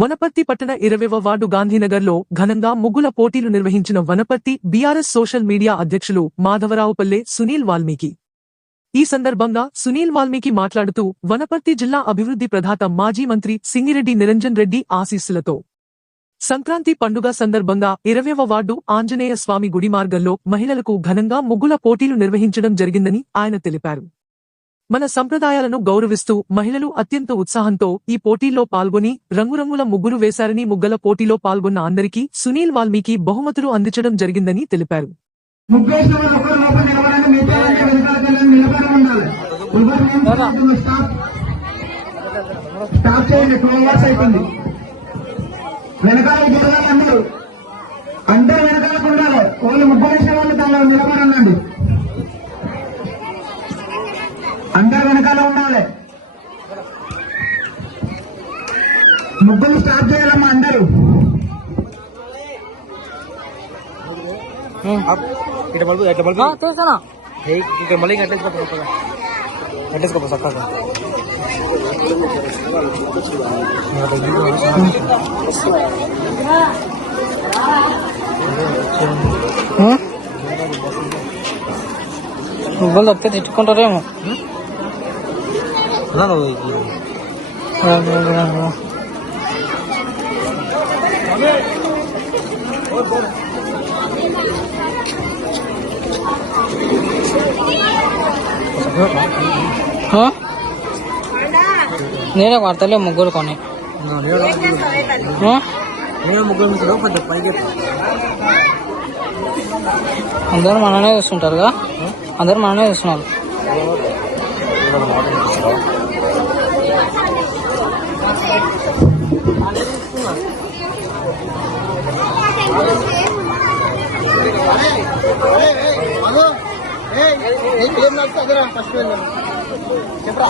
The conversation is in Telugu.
వనపర్తి పట్టణ 20వ వార్డు గాంధీనగర్లో ఘనంగా ముగ్గుల పోటీలు నిర్వహించిన వనపర్తి బీఆర్ఎస్ సోషల్ మీడియా అధ్యక్షులు మాధవరావుపల్లె సునీల్ వాల్మీకి. ఈ సందర్భంగా సునీల్ వాల్మీకి మాట్లాడుతూ వనపర్తి జిల్లా అభివృద్ధి ప్రదాత మాజీ మంత్రి సింగిరెడ్డి నిరంజన్ రెడ్డి ఆశీస్సులతో సంక్రాంతి పండుగ సందర్భంగా 20వ వార్డు ఆంజనేయ స్వామి గుడి మార్గంలో మహిళలకు ఘనంగా ముగ్గుల పోటీలు నిర్వహించడం జరిగిందని ఆయన తెలిపారు. మన సంప్రదాయాలను గౌరవిస్తూ మహిళలు అత్యంత ఉత్సాహంతో ఈ పోటీల్లో పాల్గొని రంగురంగుల ముగ్గులు వేశారని ముగ్గల పోటీలో పాల్గొన్న అందరికీ సునీల్ వాల్మీకి బహుమతులు అందించడం జరిగిందని తెలిపారు. అంటే వెనకాలకు ఉండాలి. వాళ్ళు ముగ్గురు వేసే వాళ్ళు తన నిలబడండి. అందరు వెనకాల ఉండాలి. ముగ్గురు స్టార్ట్ చేయాలమ్మా అందరూ. మళ్ళీ కట్టేసుకో చక్కగా. ఇబ్బంది వస్తే తిట్టుకుంటారేమో. నేనే వాడతలే ముగ్గురు కొని. అందరూ మననే చూస్తుంటారుగా. అందరూ మననే చూస్తున్నారు. చెప్పరా